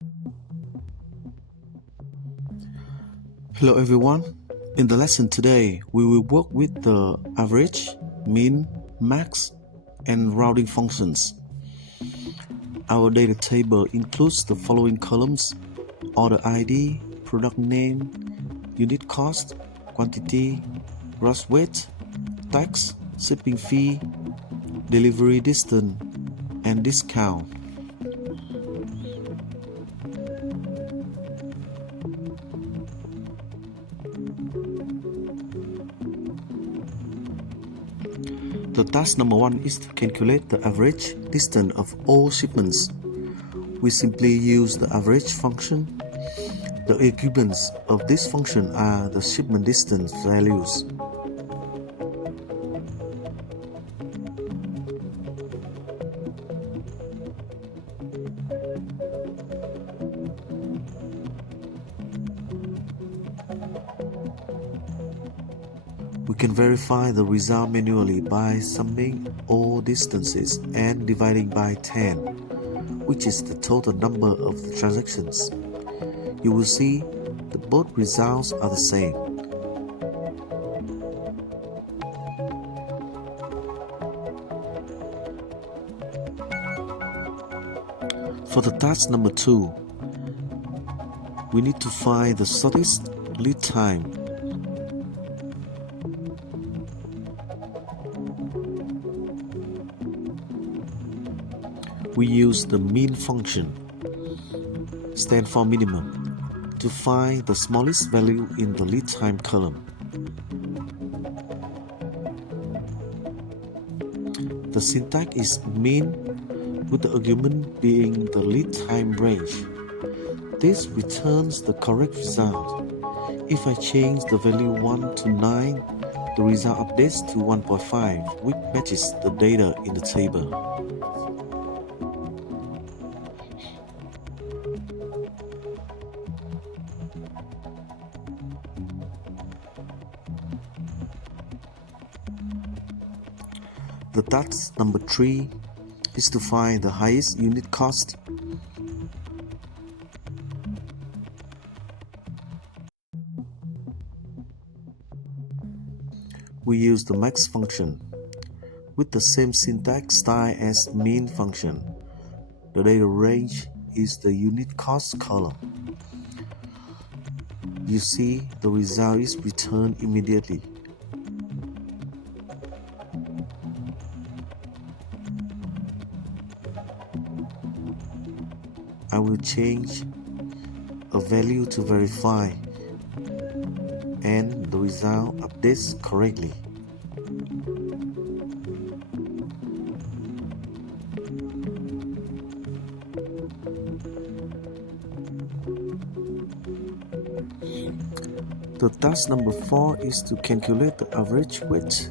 Hello everyone. In the lesson today, we will work with the average, mean, max, and rounding functions. Our data table includes the following columns: order ID, product name, unit cost, quantity, gross weight, tax, shipping fee, delivery distance, and discount. The task number 1 is to calculate the average distance of all shipments. We simply use the average function. The arguments of this function are the shipment distance values. We can verify the result manually by summing all distances and dividing by 10, which is the total number of the transactions. You will see that both results are the same. For the task number 2, we need to find the shortest lead time. We use the mean function, stand for minimum, to find the smallest value in the lead time column. The syntax is mean, with the argument being the lead time range. This returns the correct result. If I change the value 1 to 9, the result updates to 1.5, which matches the data in the table. The task number 3 is to find the highest unit cost. We use the max function with the same syntax style as mean function. The data range is the unit cost column. You see the result is returned immediately. I will change a value to verify, and the result updates correctly. The task number 4 is to calculate the average weight.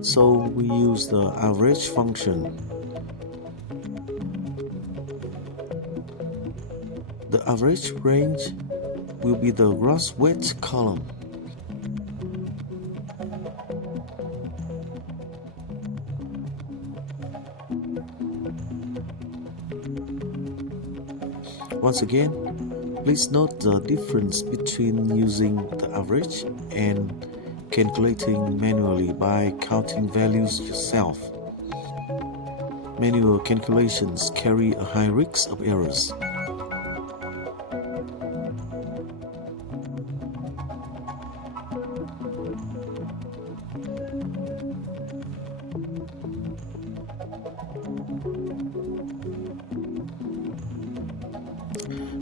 So we use the average function. The average range will be the gross weight column. Once again, please note the difference between using the average and calculating manually by counting values yourself. Manual calculations carry a high risk of errors.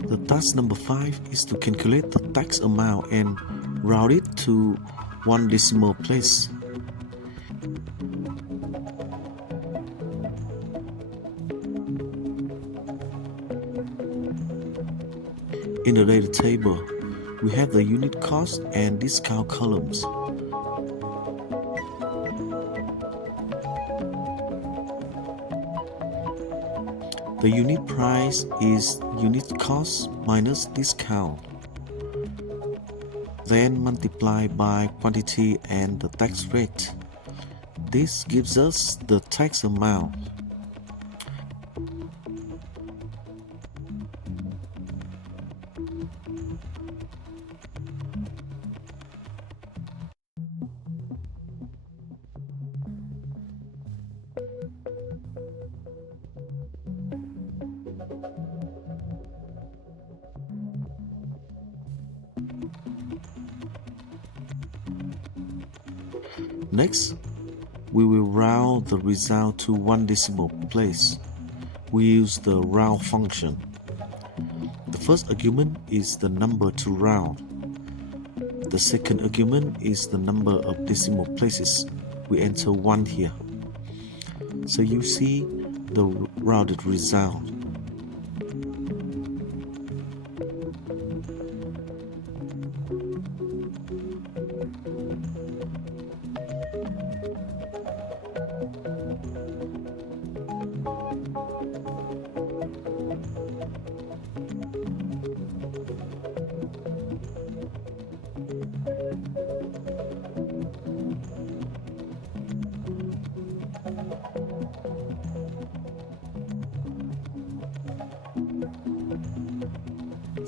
The task number 5 is to calculate the tax amount and round it to one decimal place. In the data table, we have the unit cost and discount columns. The unit price is unit cost minus discount, then multiplied by quantity and the tax rate. This gives us the tax amount. Next, we will round the result to one decimal place. We use the round function. The first argument is the number to round. The second argument is the number of decimal places. We enter 1 here. So you see the rounded result.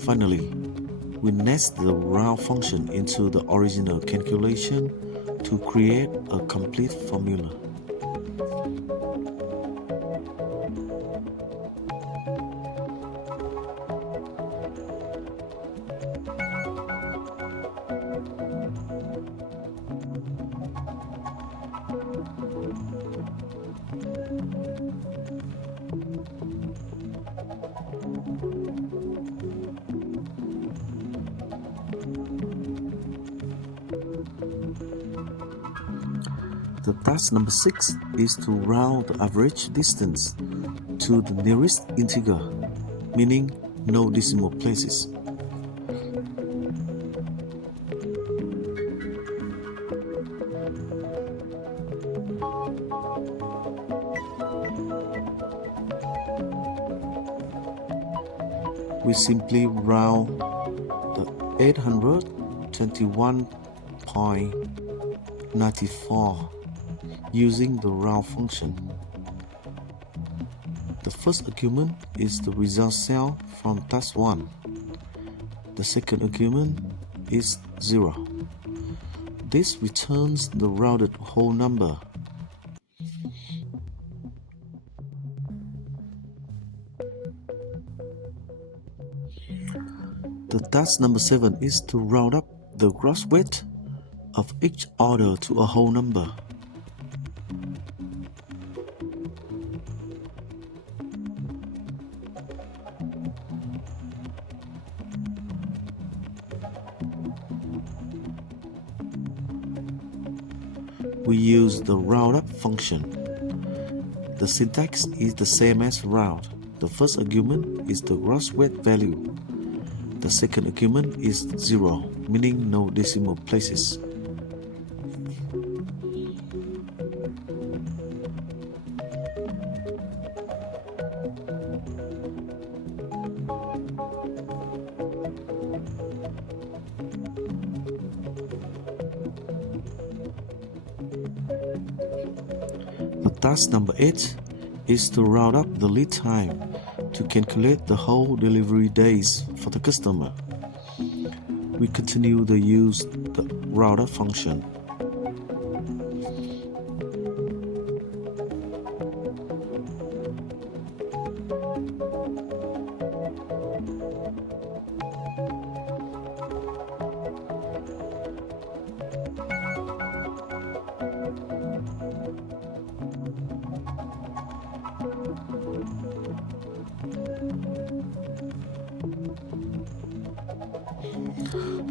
Finally, we nest the round function into the original calculation to create a complete formula. The task number 6 is to round the average distance to the nearest integer, meaning no decimal places. We simply round the 821.94 using the round function. The first argument is the result cell from task 1. The second argument is 0. This returns the rounded whole number. The task number 7 is to round up the gross weight of each order to a whole number. We use the roundup function. The syntax is the same as round. The first argument is the gross weight value. The second argument is 0, meaning no decimal places. The task number 8 is to round up the lead time to calculate the whole delivery days for the customer. We continue to use the roundup function.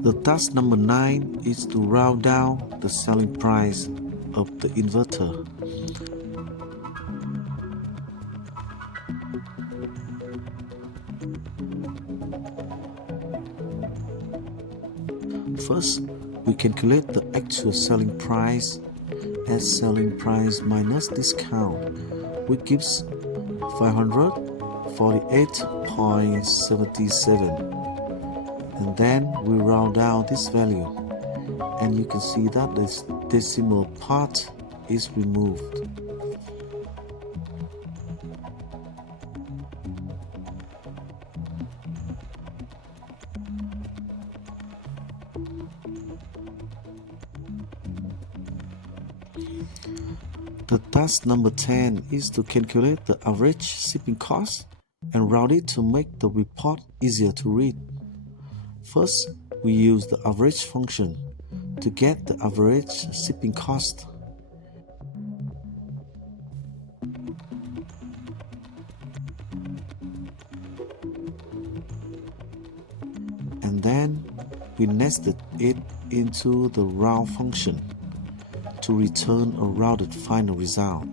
The task number 9 is to round down the selling price of the inverter. First, we calculate the actual selling price as selling price minus discount, which gives 548.77. And then we round down this value, and you can see that this decimal part is removed. The task number 10 is to calculate the average shipping cost and route it to make the report easier to read. First, we use the average function to get the average shipping cost. And then we nested it into the route function to return a routed final result.